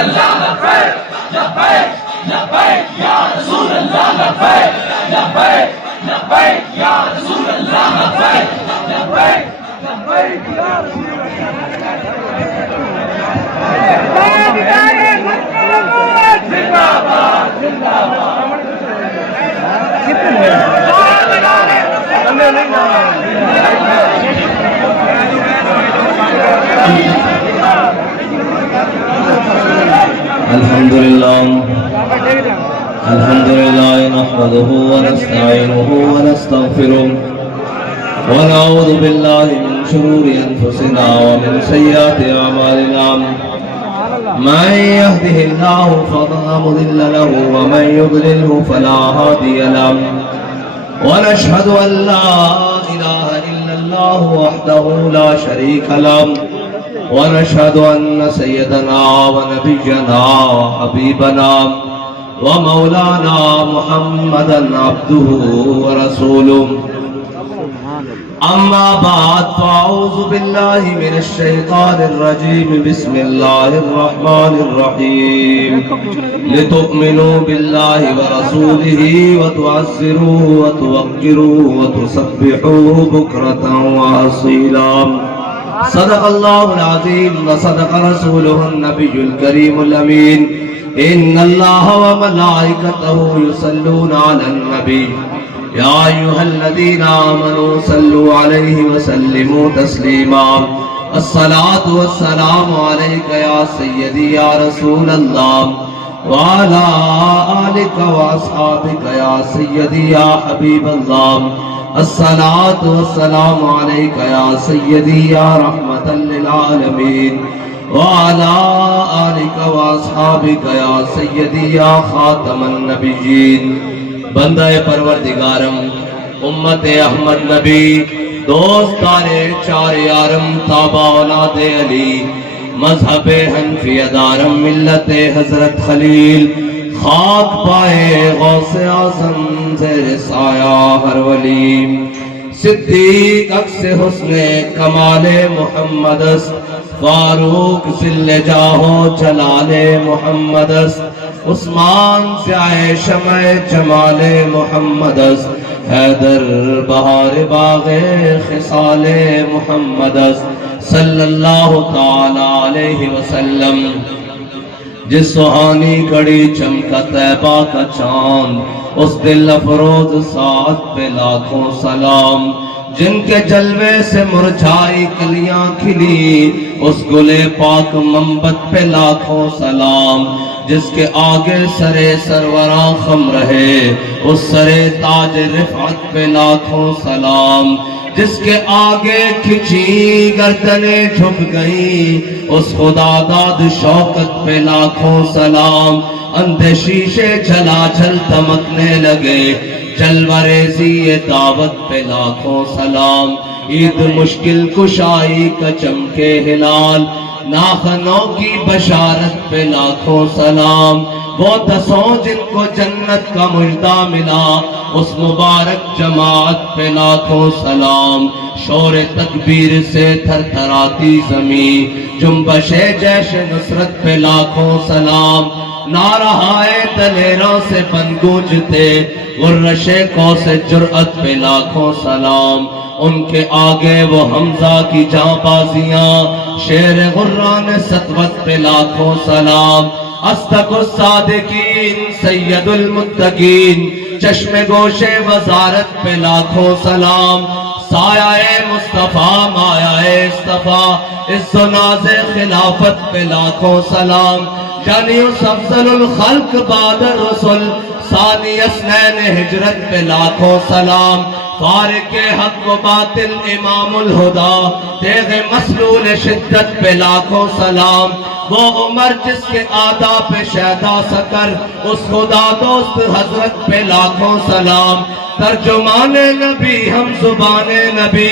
اللہ لبیک لبیک لبیک یا رسول اللہ لبیک لبیک لبیک یا رسول اللہ لبیک لبیک لبیک یا رسول زندہ باد زندہ الحمد لله نحمده ونستعينه ونستغفره ونعوذ بالله من شرور أنفسنا ومن سيئات أعمالنا من يهده الله فلا مضل له ومن يضلله فلا هادي له ونشهد أن لا إله إلا الله وحده لا شريك له ونشهد أن سيدنا ونبينا وحبيبنا ومولانا محمدا عبده ورسوله أما بعد فأعوذ بالله من الشيطان الرجيم بسم الله الرحمن الرحيم لتؤمنوا بالله ورسوله وتعزروه وتوقروه وتسبحوه بكرة وأصيلا صدق الله العظيم وصدق رسوله النبي الكريم الأمين إن الله وملائكته يصلون على النبي يا أيها الذين آمنوا صلوا عليه وسلموا تسليما الصلاة والسلام عليك يا سيدي يا رسول الله وعلى آلك وأصحابك يا سيدي يا حبيب الله الصلاة والسلام عليك يا سيدي يا رحمة للعالمين وعلى آلك وأصحابك يا سيدي يا خاتم النبيين بندہ پروردگارم امت احمد نبی دوستان چار یارم تابع اولاد علی مذہب حنفی دارم ملت حضرت خلیل خاک پائے غوث اعظم زیر سایہ ہر ولی صدیق عکس حسن کمال محمد است فاروق ذل جاہ جلال محمد است عثمان سیاہ شمع جمال محمد است حیدر بہار باغ خصال محمد است صلی اللہ تعالی علیہ وسلم جس سہانی گھڑی چمکا طیبہ کا چاند اس دل افروز ساتھ پہ لاکھوں سلام جن کے جلوے سے مرجھائی کلیاں کھلی اس گلے پاک منبت پہ لاکھوں سلام جس کے آگے سرے سروراں خم رہے اس سرے تاج رفعت پہ لاکھوں سلام جس کے آگے کھچی گردنیں جھک گئیں اس خدا داد شوکت پہ لاکھوں سلام اندھے شیشے جھلا جھل دمکنے لگے جلوہ ریزی دعوت پہ لاکھوں سلام عید مشکل کشائی کا چمکے ہلال ناخنوں کی بشارت پہ لاکھوں سلام وہ دسوں جن کو جنت کا مژدہ ملا اس مبارک جماعت پہ لاکھوں سلام شور تکبیر سے تھر تھراتی زمین جنبش جیش نصرت پہ لاکھوں سلام نارہائے دلیروں سے بن گونجتے غرش قوس جرأت پہ لاکھوں سلام ان کے آگے وہ حمزہ کی جاں بازیاں شیر غران سطوت پہ لاکھوں سلام اصدق الصادقین سید المتقین چشم گوش وزارت پہ لاکھوں سلام سایہ مصطفیٰ مایہ اصطفیٰ عز و ناز خلافت پہ لاکھوں سلام جانیوس افضل الخلق بعد الرسل ثانی اسنین ہجرت پہ لاکھوں سلام فارق حق و باطل امام الہدا تیغ مسلول شدت پہ لاکھوں سلام وہ عمر جس کے آدھا پہ شہدہ سکر اس خدا دوست حضرت پہ لاکھوں سلام ترجمان نبی ہم زبان نبی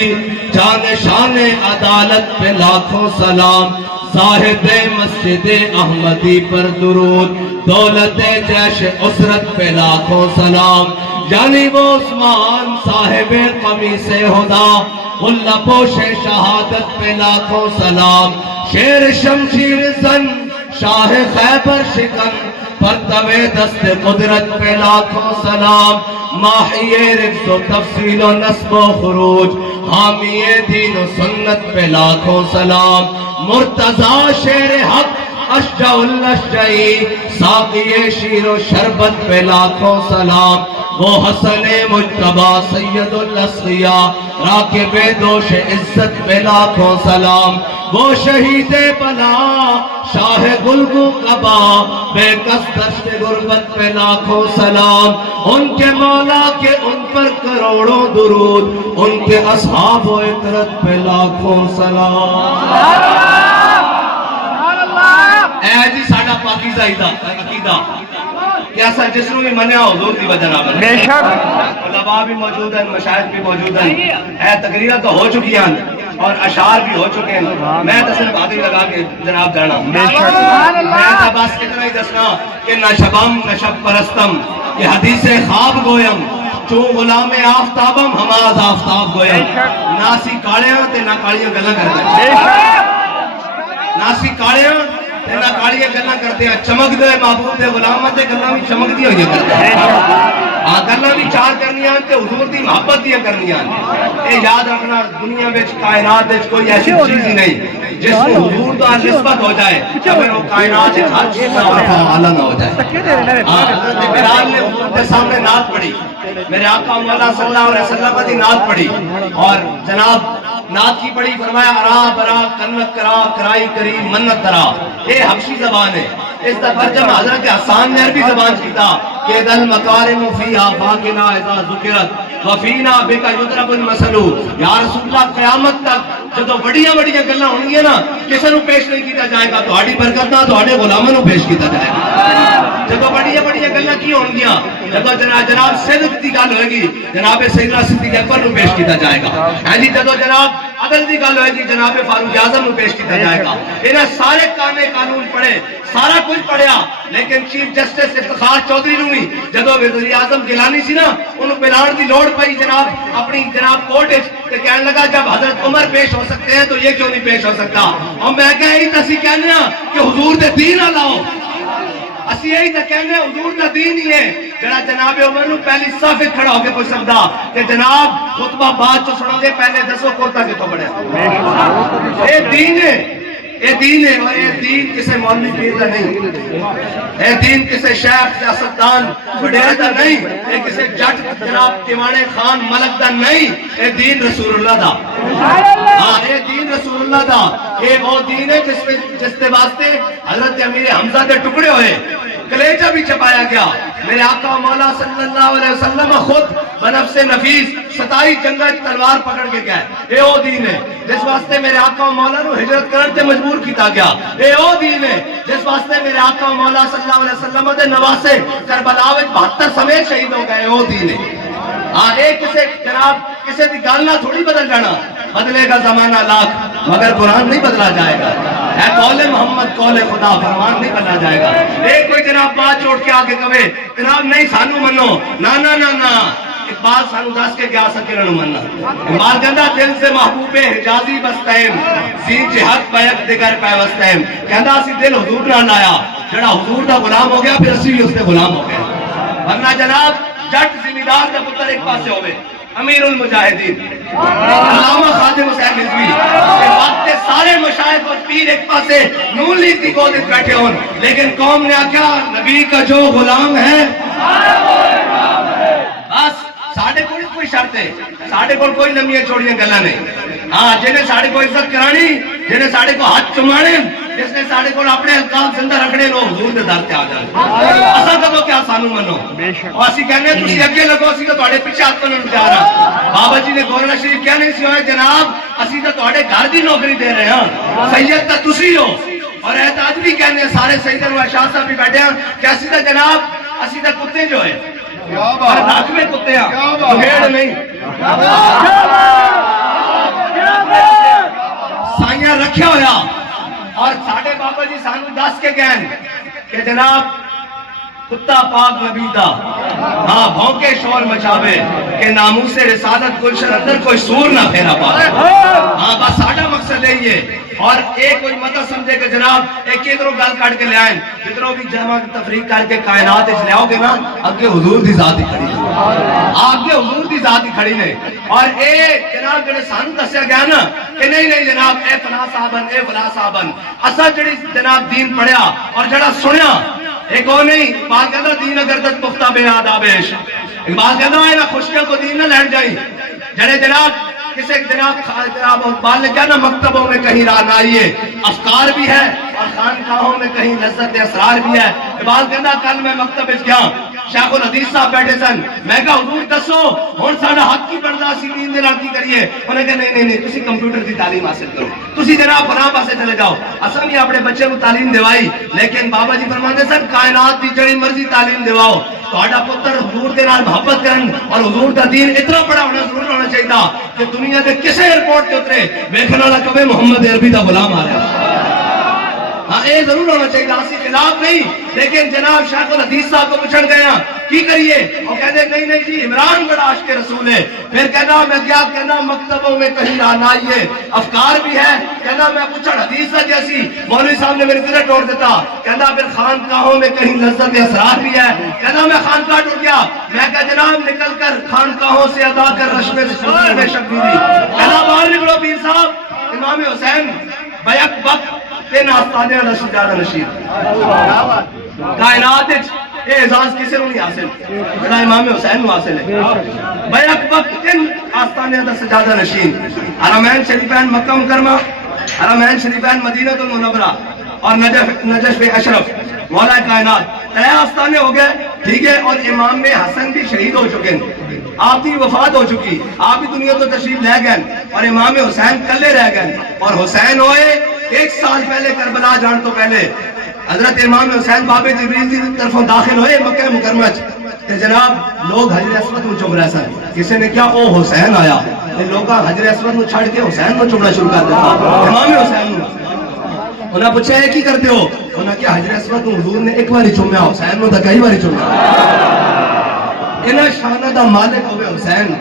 جان شان عدالت پہ لاکھوں سلام صاحب مسجد احمدی پر درود دولت جیش اسرت پہ لاکھوں سلام یعنی وہ عثمان صاحب قمیص ہدا غلہ پوش شہادت پہ لاکھوں سلام شیر شمشیر زن شاہ خیبر شکن پرتوے دست قدرت پہ لاکھوں سلام، ماحی رفظ و تفصیل و نصب و خروج، حامی دین و سنت پہ لاکھوں سلام، مرتضی شیر حق اشجع الاشجعی، ساقی شیر و شربت پہ لاکھوں سلام، وہ حسن مجتبی سید الاسقیاء، راکب دوش عزت پہ لاکھوں سلام، وہ شہید بلا شاہ گلگو قبا، بے کس دشت غربت پہ لاکھوں سلام، ان کے مولا کے ان پر کروڑوں درود، ان کے اصحاب و اطرت پہ لاکھوں سلام۔ اے جی ساڑھا پاکیزہ عقیدہ کیسا جس نے بھی منیا حضور کی وجہ نہ بنے، بے شک علماء بھی موجود ہیں، مشاہد بھی موجود ہیں، اے تقریرہ تو ہو چکی ہیں اور اشعار بھی ہو چکے ہیں، میں تو صرف آدھی لگا کے جناب جانا، میں تو بس اتنا ہی دسنا کہ نہ شبم نہ شب پرستم، کہ حدیث خواب گویم چون غلام آفتابم ہماز آفتاب گویم، نہ سی کاڑیاں تے نہ کاڑیاں گلہ کرتے، نہ سی کاڑیاں نہ کاڑیاں گلاں کرتے ہیں، چمک دے محبوب دے غلامت دے گلاں بھی چمک دی ہوئی کرتے ہیں، گلاں بھی چار کرنیاں تے حضور دی محبت دیا کرنیاں، اے یاد رکھنا دنیا وچ کائنات وچ کوئی ایسی چیز ہی نہیں جس میں حضور دا نسبت ہو جائے اگر وہ کائنات وچ ہر چیز سے اعلیٰ نہ ہو جائے۔ حضرت بلال نے حضور کے سامنے نعت پڑھی، میرے آقا مولا صلی اللہ علیہ وسلم کی نعت پڑھی، اور جناب نعت کی پڑھی، فرمایا ارا برا کنت کرا کرائی کری منت ترا، یہ حبشی زبان ہے، اس کا ترجمہ حضرت حسان نے عربی زبان کیتا کہ دل مکارم فی آفاقنا اذا ذکرت وفینا بکا یضرب المثل، یا رسول اللہ قیامت تک جدو بڑیاں بڑیاں گلاں ہوں گی نا کسی نو پیش نہیں کیتا جائے گا، تہاڈی برکت نال تہاڈے غلاماں نو پیش کیتا جائے گا، جدو بڑیاں بڑیاں گلاں کی ہون گیاں، جدو جناب صدق دی گل ہوئے گی جناب سیدنا صدیق اکبر نو پیش کیتا جائے گا، ہاں جی جدو جناب عدل دی گل ہوئے گی جناب فاروق اعظم نو پیش کیتا جائے گا، انہاں سارے قانون پڑھے سارا کچھ پڑھیا، لیکن چیف جسٹس افتخار چودھری نو بھی جدو وزیر اعظم گیلانی سی نا انہوں بلان دی لوڑ پئی جناب اپنی جناب کوٹ تے کہنے لگا جب حضرت عمر پیش ہو سکتے ہیں تو یہ کیوں نہیں پیش ہو سکتا، اور میں کہا یہی تسی کہنے ہیں کہ حضور دے دین لاؤ، اسی یہی تو کہنے ہیں حضور دا دین ہی ہے جڑا جناب عمر نو پہلی صف کھڑا ہو کے پوچھ سکتا کہ جناب خطبہ بعد چ سنو گے پہلے دسو کوتا کتوں پڑھیا، اے دین ہے، اے دین ہے، اور اے دین کسے مولوی پیر دا نہیں، اے دین کسے شیخ سیاستدان وڈیرے دا نہیں، اے کسے جٹ جناب تیوانے خان ملک دا نہیں، اے دین رسول اللہ دا، ہاں اے دین رسول اللہ دا، اے وہ دین ہے جس دے واسطے حضرت امیر حمزہ دے ٹکڑے ہوئے، کلیجہ بھی چھپایا گیا، میرے آقا مولا صلی اللہ علیہ وسلم خود بنفس نفیس 27 جنگا تلوار پکڑ کے گئے، اے او دین ہے جس واسطے میرے آقا مولا نو ہجرت کرن تے مجبور کیتا گیا، اے او دین ہے جس واسطے میرے آقا مولا صلی اللہ علیہ وسلم دے نواسے کربلا وچ 72 سمیت شہید ہو گئے، او دین ہے، ہاں اے کسے جناب کسے دی گل نہ تھوڑی بدل جانا، بدلے گا زمانہ لاکھ مگر قرآن نہیں بدلا جائے گا، اے قول محمد قول خدا فرمان نہیں بدلا جائے گا، ایک کوئی جناب بات چھوڑ کے آگے کہے جناب نہیں سانو منو، نا نا نا نا اقبال سانو دس کے گیا سکے نہ مننا، اقبال کہندا دل سے محبوب حجازی بستیم سی جہت بیک دیگر پیوستیم، کہندا اسی دل حضور نال آیا جڑا حضور دا غلام ہو گیا پھر اسی بھی اس دے غلام ہو گئے، ورنہ جناب جٹ زمیندار دا پتر ایک پاسے ہوئے امیر المجاہدین علامہ خادم حسین رضوی کے وقت کے سارے مشائخ اور پیر ایک پاسے نون لیگ کی گود بیٹھے ہوں، لیکن قوم نے آکھا نبی کا جو غلام ہے بس ساڑھے کوئی شرط ہے، ساڑھے کوئی لمبیاں چوڑیاں گلا نہیں، ہاں جنہیں ساڑھے کو عزت کرانی، جنہیں ساڑھے کو ہاتھ چمانے، جس نے ساڑھے کو اپنے القاب زندہ رکھنے لو حضور دے در تے آ جائے، اسا کدو کیا سانو منو، اور اسی کہنے ہیں تسی اگے لگو اسی تو تہاڈے پیچھے ہاتھ منن جا رہا، بابا جی نے گورنر شریف کیا نہیں سی ہوئے جناب اسی تو تہاڈے گھر دی نوکری دے رہے ہیں، سید تو تسی ہو، اور احتاج بھی کہنے ہیں سارے سیدن و شاہ صاحب بھی بیٹھے ہیں کہ اسی تو جناب اسی تو کتے جو ہے اور راکھویں کتے ہیں بھیڑ نہیں، سائیاں رکھے ہویا، اور ساڑھے بابا جی سانو دس کے گئن کہ جناب کتا پاک نبی دا ہاں بھونکے شور مچاوے کہ ناموس رسالت گلشن اندر کوئی سور نہ پھیرا پائے، ہاں بس ساڑھا مقصد ہے یہ اور ایک کوئی مطلب سمجھے کہ جناب ایک ادھروں گل کٹ کے لے آئیں جدھروں بھی جمع تفریق کر کے کائنات لے آؤ گے نا اگے حضور دی ذات ہی کھڑی ہے آگے حضور دی ذات ہی کھڑی نے اور اے جناب جڑے سانو دسیا گیا نا کہ نہیں جناب اے فلاں صاحبن اے فلاں صاحبن اسا جڑی جناب دین پڑھیا اور جڑا سنیا ایک وہ نہیں بات کہتا دین اگر تک پختہ بے آدابش بات کہتا ہے نا خوشیوں کو دین نہ لہٹ جائی جڑے جناب کسی جناب اقبال نے کہا نا مکتبوں میں کہیں رہنائی افکار بھی ہے اور خانقاہوں میں کہیں لذت اسرار بھی ہے اقبال کہنا کل میں مکتب اس گیا شیخ الحدیث صاحب بیٹھے سن میں کہا حضور دسو ہن ساڈا حق کی بندا سی دین دے نال کی کریے انہوں نے کہا نہیں تسی کمپیوٹر دی تعلیم حاصل کرو تسی جناب فلاں پاسے چلے جاؤ اساں بھی اپنے بچے کو تعلیم دیوائی لیکن بابا جی فرماندے سن کائنات دی جڑی مرضی تعلیم دیواؤ تہاڈا پتر حضور دے نال محبت کرن اور حضور دا دین اتنا بڑا ہونا ضرور ہونا چاہیے کہ دنیا دے کسی ایئرپورٹ تے اترے ویکھن والا کہے محمد عربی دا غلام آ رہا ہاں اے ضرور ہونا چاہیے اسی خلاف نہیں لیکن جناب شیخ الحدیث صاحب کو پوچھن گیا کی کریے وہ کہتے نہیں جی عمران بڑا عاشق رسول ہے پھر کہنا میں کیا کہنا مکتبوں میں کہیں رہنائی افکار بھی ہے کہنا میں پوچھن حدیث ہے جیسی مولوی صاحب نے میرے دل توڑ دیتا کہنا پھر خانقاہوں میں کہیں لذت اسرار بھی ہے کہنا میں خانقاہ ٹوٹ گیا میں کہا جناب نکل کر خانقاہوں سے ادا کر رشوے میں شبیری کہنا باہر نکلو پیر صاحب امام حسین بیک وقت تین آستانے والا سجادہ نشین کائنات اے اعزاز کسی کو نہیں حاصل جڑا امام حسین کو حاصل ہے بیک وقت تین آستانے والا سجادہ نشین حرمین شریفین مکہ مکرمہ حرمین شریفین مدینہ المنورہ اور نجف اشرف مولا کائنات تئے آستانے ہو گئے ٹھیک ہے اور امام حسن بھی شہید ہو چکے ہیں آپ کی وفات ہو چکی آپ بھی دنیا تو تشریف لے گئے اور امام حسین کلے رہ گئے اور حسین ہوئے 1 سال پہلے کربلا جان تو پہلے حضرت امام حسین باب جبریل کی طرفوں داخل ہوئے مکہ مکرمہ کہ جناب لوگ حجر اسود میں چوم رہے سن کسی نے کیا او حسین آیا لوگ حجر اسود میں چھڑ کے حسین کو چومنا شروع کر دیا امام حسین انہیں پوچھا ہے کی کرتے ہو انہیں کیا حجر اسود میں حضور نے ایک باری چومیا حسین نے تو کئی باری چومیا انہیں شانہ دا مالک ہوئے حسین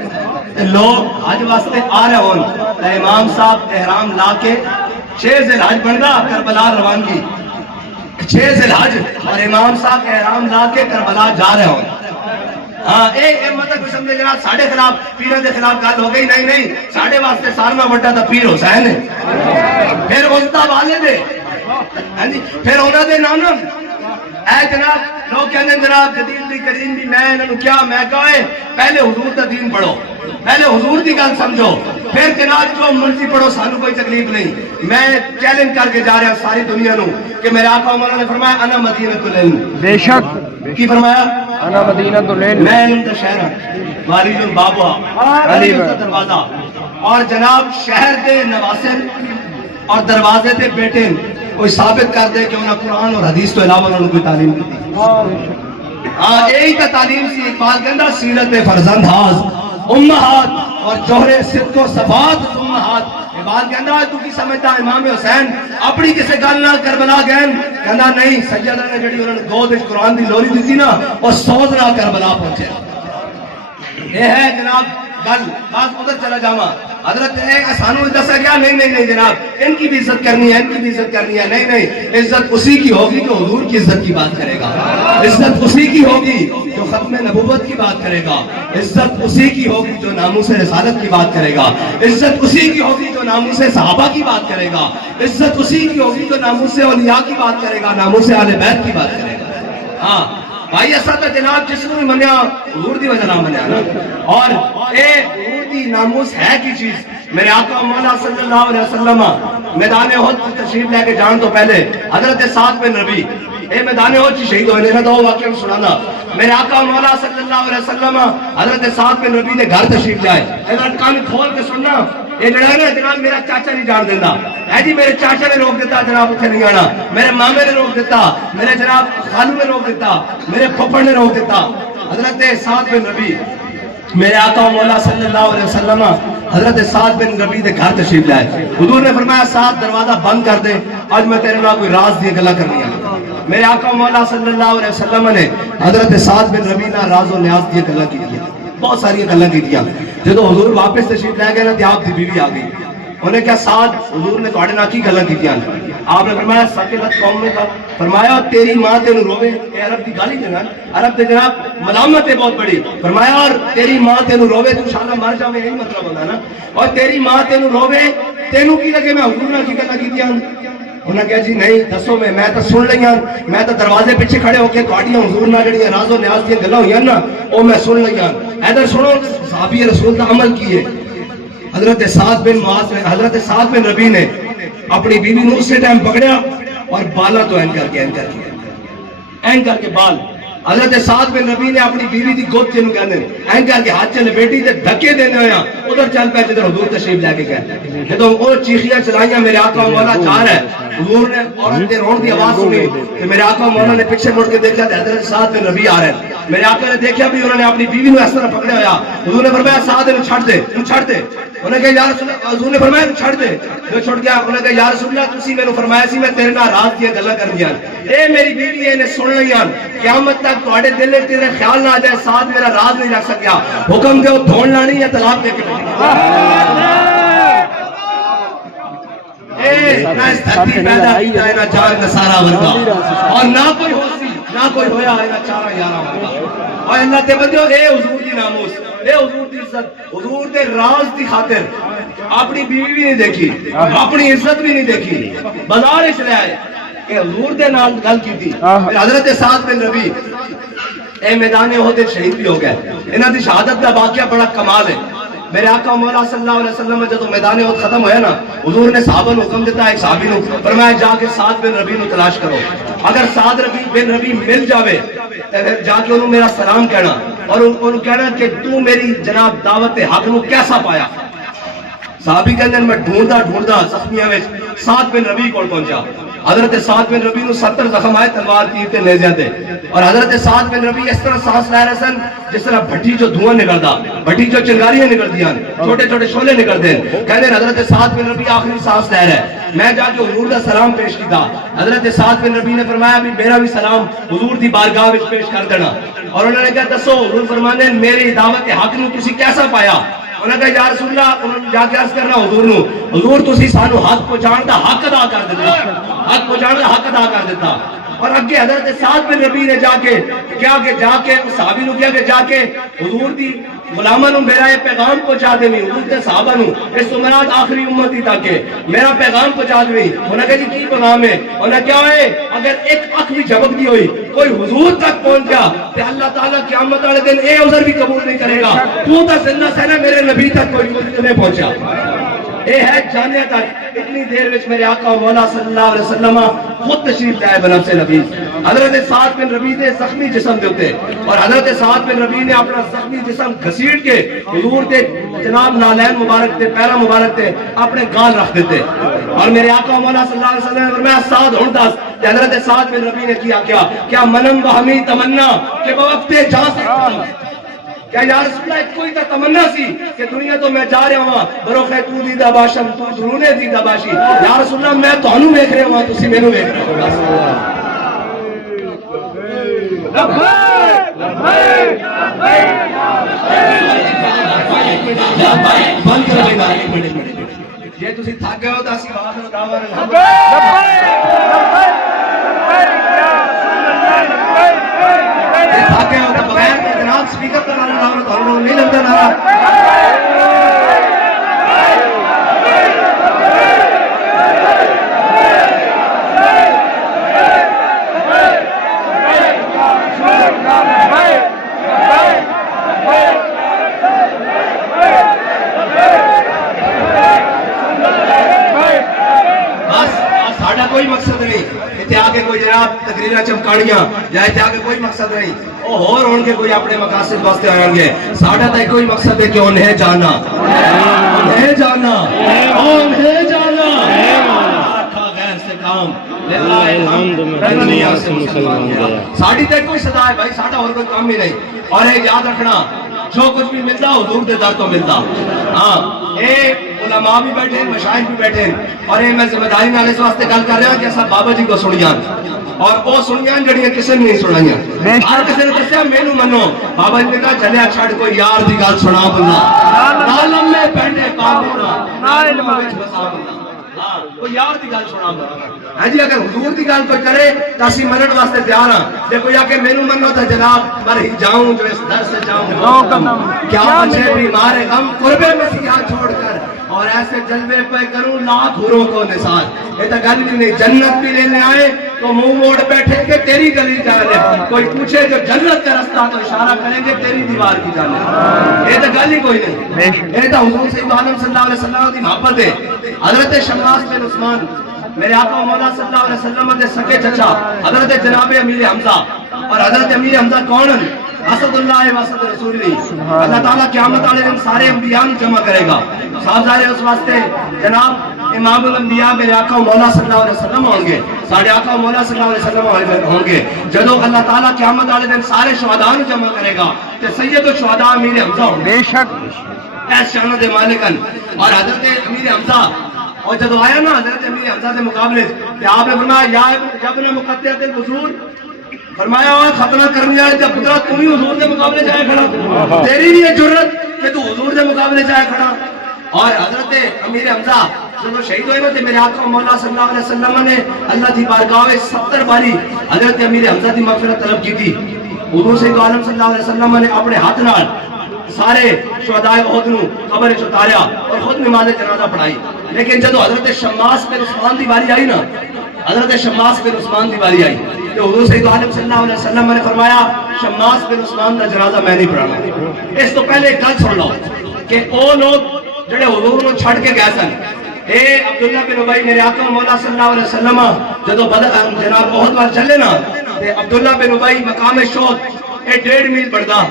لوگ حج واسطے آ رہے ہون امام صاحب احرام لا کے 6 ذی الحج بندا کربلا روانگی 6 ذی الحج اور امام صاحب احرام لا کے کربلا جا رہے ہوں ہاں اے مطلب کوئی سمجھے جناب ساڑھے خلاف پیروں کے خلاف گل ہو گئی نہیں ساڑھے واسطے سارنا وڈا تا پیر حسین ہے پھر عزتا والے دے پھر انہوں دے نانم اے جناب لوگ کہنے جناب جدید بھی کریم بھی میں انہوں کیا میں کہے پہلے حضور دا دین پڑھو پہلے حضور دی گل سمجھو پھر جناب جو مرضی پڑھو سانو کوئی تکلیف نہیں میں چیلنج کر کے جا رہا ساری دنیا نو کہ میرے آقا مولا نے فرمایا انا مدینۃ العلم بے شک کی فرمایا انا مدینۃ العلم میں علم دا شہر ہوں والد البابا علم دا دروازہ اور جناب شہر دے نواسل اور دروازے دے بیٹے کوئی ثابت کر دے کہ انہوں نے قرآن اور حدیث تو علاوہ انہوں نے کوئی تعلیم نہیں دی ہاں یہی کا تعلیم سی اقبال کہندہ سیرت فرزند ہاز امہات اور جوہر صدق و صفات امہات اقبال کہندہ تو کی سمجھتا امام حسین اپنی کسی گل نہ کربلا گئے کہندہ نہیں سیدہ نے جڑی انہوں نے گود قرآن دی لوری دی تھی نا اور سوز نہ کربلا پہنچے یہ ہے جناب گل بات ادھر چلا جاواں حضرت سانو دسا گیا نہیں جناب ان کی بھی عزت کرنی ہے ان کی بھی عزت کرنی ہے نہیں عزت اسی کی ہوگی جو حضور کی عزت کی بات کرے گا عزت اسی کی ہوگی جو ختم نبوت کی بات کرے گا عزت اسی کی ہوگی جو ناموس رسالت کی بات کرے گا عزت اسی کی ہوگی جو ناموس صحابہ کی بات کرے گا عزت اسی کی ہوگی جو ناموس اولیاء کی بات کرے گا ناموس اہل بیت کی بات کرے گا ہاں بھائی ایسا تو جناب جس نے منیا حضور دی وجہ نہ منیا نا اور اے حضور دی ناموس ہے کی چیز میرے آقا مولا صلی اللہ علیہ وسلم میدان احد تشریف لے کے جان تو پہلے حضرت سعد بن ربیع اے میدان احد شہید ہوئے نے دو واقعہ سنانا میرے آقا مولا صلی اللہ علیہ وسلم حضرت سعد بن ربیع نے گھر تشریف لائے ادھر کان کھول کے سننا یہ جڑا ہے نا جناب میرا چاچا نہیں جان دینا ہے جی میرے چاچا نے روک دیتا جناب اتنے نہیں آنا میرے مامے نے روک دیتا میرے جناب خالو نے روک دیتا میرے پھپڑ نے روک دیتا حضرت سعد بن ربیع میرے آقا مولا صلی اللہ علیہ وسلم حضرت سعد بن ربیع کے گھر تشریف لائے حضور نے فرمایا سعد دروازہ بند کر دے آج میں تیرے نال کوئی راز دی گلا کرنی ہے میرے آقا مولا صلی اللہ علیہ وسلم نے حضرت سعد بن ربیع نال راز و نیاز دی گلا کی بہت ساری گلاں کی جدو حضور واپس تشریف لے گئے نا تے آپ دی بیوی آ گئی انہیں کیا ساتھ حضور نے تھوڑے نال کی گلاں کیتیاں آپ نے فرمایا سکلت قوم میں فرمایا تیری ماں تینوں روے اے عرب دی گالی دینا عرب تے جناب ملامت ہے بہت بڑی فرمایا اور تیری ماں تینوں روے تو انشاءاللہ مر جاویں یہی مطلب ہوتا نا اور تیری ماں تینوں روے تینوں کی لگے میں حضور نال کی گلاں کیتیاں انہاں کہا جی نہیں دسو میں تو سن لیاں میں تو دروازے پیچھے کھڑے ہو کے تہاڈیاں حضور نال جڑیاں راز و نیاز دیاں گلاں ہویاں نا او میں سن لیاں ادھر سنو صحابی رسول دا عمل کیے حضرت سعد بن معاذ نے حضرت سعد بن ربیع نے اپنی بیوی نو اسی ٹائم پکڑیا اور بالا تو این کر کے بال حضرت سعد بن ربیع نے اپنی بیوی دی گود جنوں کہندے این کر کے ہاتھ چلے بیٹی تے دھکے دینے ہویا ادھر چل پے جدھر حضور تشریف لے کے گئے جدوں او چیخیاں چلائیاں میرے آقا مولا جا رہا ہے حضور نے عورت دے رون دی آواز سنی کہ میرے آقا مولا نے پیچھے مڑ کے دیکھا تے حضرت سعد بن ربیع آ رہے ہیں میرے آقا نے دیکھا بھی انہوں نے اپنی بیوی نو اس طرح پکڑیا ہویا حضور نے فرمایا سعد نو چھڑ دے انہوں نے کہا یا رسول اللہ حضور نے فرمایا چھڑ دے جو چھوڑ گیا انہوں نے کہا یا رسول اللہ تسی مینوں فرمایا سی میں تیرے نال رات دی گلاں کرنیاں اے میری بیوی نے سن لیاں قیامت تک تواڈے دل وچ تیرے خیال نہ آ جائے ساتھ میرا راز نہیں رکھ سکیا حکم دیو دھون لانی یا طلاق دے کے اے نہ اس دھرتی پیدا کیتا ہے نہ جان نصارا ورگا اور نہ کوئی ہوسی نہ کوئی ہویا ہے نہ چارہ یارہ ورگا اور اللہ تے بندیو اے حضور دی ناموس اے حضور دی عزت حضور دے راز دی خاطر اپنی بیوی بھی نہیں دیکھی اپنی عزت بھی نہیں دیکھی بازار اس لے آئے کہ حضور دے نال گل کی تھی حضرت سعد بن ربیع اے میدان احد شہید بھی ہو گئے انہاں دی شہادت دا واقعہ بڑا کمال ہے میرے آقا مولا صلی اللہ علیہ وسلم جب میدان احد ختم ہویا نا حضور نے صحابہ نے حکم دیتا ایک صحابی نو فرمایا جا کے سعد بن ربیع نو تلاش کرو اگر سعد بن ربیع مل جاوے تو جا کے انہوں میرا سلام کہنا اور انہوں کہنا کہ تو میری جناب دعوت حق نو کیسا پایا صحابی کہندے میں ڈھونڈدا زخمیاں وچ سعد بن ربیع کول پہنچا حضرت سعد بن ربیع نو 70 زخم آئے تلوار تیر تے نیزے تے اور حضرت سعد بن ربیع اس طرح سانس لے رہے سن جس طرح بھٹی جو دھواں نکلدا بھٹی جو چنگاریاں نکلدیاں چھوٹے چھوٹے شعلے نکلدے کہندے حضرت سعد بن ربیع آخری سانس لے رہا ہے میں جا کے حضور دا سلام پیش کیتا حضرت سعد بن ربیع نے فرمایا بھی میرا بھی سلام حضور دی بارگاہ وچ پیش کر دینا اور انہوں نے کہا دسو حضور فرماندے میری دعوت حق نو تسی کیسا پایا انہوں نے کہا یا رسول اللہ انہوں نے جا کے عرض کرنا حضور نو حضور تسی سانو حق پہنچان دا حق ادا کر دیتا حق پہنچان دا حق ادا کر دیتا اور اگے حضرت سعد بن ربیع نے جا کے صحابی نو کیا کہ جا کے حضور دی غلاماں نو میرا یہ پیغام پہنچا دے حضور دے صحابہ نو اس تو مراد آخری امتی تک میرا پیغام پہنچا دے انہوں نے کہا جی کی پیغام ہے انہوں نے کیا ہے اگر ایک اکھ بھی جھپک دی ہوئی کوئی حضور تک پہنچ گیا تو اللہ تعالیٰ قیامت والے دن اے عذر بھی قبول نہیں کرے گا تو تا زندہ سے نا میرے نبی تک کوئی نہیں پہنچا اے ہے جانے تک اتنی دیر وچ میرے آقا مولا صلی اللہ علیہ وسلم خود تشریف لائے بنفس نفیس حضرت سعد بن ربیع دے زخمی جسم دے ہوتے اور حضرت سعد بن ربیع نے اپنا زخمی جسم گھسیٹ کے حضور دے جناب نالین مبارک تے پیرا مبارک تے اپنے گال رکھ دیتے اور میرے آقا مولا صلی اللہ علیہ وسلم نے فرمایا سعد ہن دس کہ حضرت سعد بن ربیع نے کیا منم بہمی تمنا کہ بوقت جا سکتا کیا یا رسول اللہ کوئی تا تمنا سی کہ دنیا تو میں جا رہا ہوں بروخے تو دیدہ باشم تو درونے دیدہ باشی یا رسول اللہ میں تو انہوں دیکھ رہے ہوں تسی میں نو دیکھ رہے ہوں بند کر لیں گا ایک منٹ یہ تسی تھک گئے ہو تا اسی آخر دعوان تھاکے ہو تو بغیر کے جناب سپیکر پر آنا نہیں لگتا نارا کوئی مقصد نہیں اتنے آگے کوئی جناب تقریرہ چمکاڑیاں یا اتنے آگے کوئی مقصد نہیں وہ اور ان کے کوئی اپنے مقاصد واسطے آئیں گے ساڑھا تک کوئی مقصد ہے کہ انہیں جانا انہیں جانا انہیں جانا رکھا غیر سے کام ساڑھی تک کوئی صدا ہے بھائی ساڑھا اور کوئی کام ہی نہیں اور ایک یاد رکھنا جو کچھ بھی ملتا حضور دے در تو ملتا ہاں ایک علماء بھی بیٹھے ہیں، مشائخ بھی بیٹھے ہیں، اور یہ میں ذمہ داری نال اس واسطے گل کر رہا کہ اساں بابا جی کو سنیاں اور وہ سنیاں جڑیاں کسی نے نہیں سنائیاں. ہر کسی نے دسیا مینوں منو. بابا جی نے کہا چلیا چھڑ کوئی یار دی گل سنا بندہ عالم میں بیٹھے قابو نہ علم وچ بسا بندہ. کوئی یار دی گل سنا بندہ. ہاں جی اگر حضور دی گل کوئی کرے تو اسی منن واسطے تیار ہاں. جے کوئی آ کے مینوں منو تو جناب پر ہی جاؤں جو اس در سے جاؤں. کیا بچے بیمار غم قربے مسیحا چھوڑ کر اور ایسے جلوے پہ کروں لاکھ حوروں کو نثار. یہ تو گل بھی نہیں. جنت بھی لینے آئے تو منہ موڑ بیٹھے کہ تیری گلی جانے. کوئی پوچھے جو جنت کا رستہ تو اشارہ کریں گے تیری دیوار کی جانے. یہ تو گل ہی کوئی نہیں. یہ تو حضور سید عالم صلی اللہ علیہ وسلم کی محبت ہے. حضرت شماس بن عثمان میرے آقا مولا صلی اللہ علیہ وسلم کے سکے چچا حضرت جناب امیر حمزہ. اور حضرت امیر حمزہ کون ہیں؟ اسد اللہ و اسد رسول اللہ. اللہ تعالیٰ قیامت والے دن سارے انبیاء جمع کرے گا. صاحب ظاہر اس واسطے جناب امام الانبیاء میرے آقا مولا صلی اللہ علیہ وسلم ہوں گے. سارے آقا مولا صلی اللہ علیہ وسلم ہوں گے. جدو اللہ تعالیٰ قیامت والے دن سارے شہداء جمع کرے گا تو سید الشہداء امیر حمزہ ہوں گے. بے شک ایس شانت مالکن. اور حضرت امیر حمزہ اور جدو آیا نا حضرت امیر حمزہ سے مقابلے کہ آپ نے فرمایا یا ابن مقطعۃ البذور، فرمایا ہوا ختنہ کرنے آئے جب پترا تم ہی حضور کے مقابلے جائے کھڑا. تیری بھی یہ جرت کہ تو حضور کے مقابلے جائے کھڑا. اور حضرت امیر حمزہ جب شہید ہوئے نا تو میرے آقا مولا صلی اللہ علیہ وسلم نے اللہ کی بارگاہ 70 باری حضرت امیر حمزہ کی مغفرت طلب کی تھی. حضور سید عالم صلی اللہ علیہ وسلم نے اپنے ہاتھ نال سارے شہداء احد نو قبر وچ اتاریا اور خود نماز جنازہ پڑھائی. لیکن جب حضرت شماس بن عثمان دی باری آئی نا، حضرت شماس بن عثمان دی باری آئی تو حضور سید عالم صلی اللہ علیہ وسلم نے فرمایا شماس بن عثمان کا جنازہ میں نہیں پڑھانا. اس تو پہلے ایک گل سن لو کہ وہ لوگ جڑے حضور کو چھڑ کے گئے سن، اے عبداللہ بن ابی میرے آقا مولا صلی اللہ علیہ وسلم جدو جناب احد وال چلے نا تے عبداللہ بن ابی مقام شوط اے 1.5 میل بڑھدا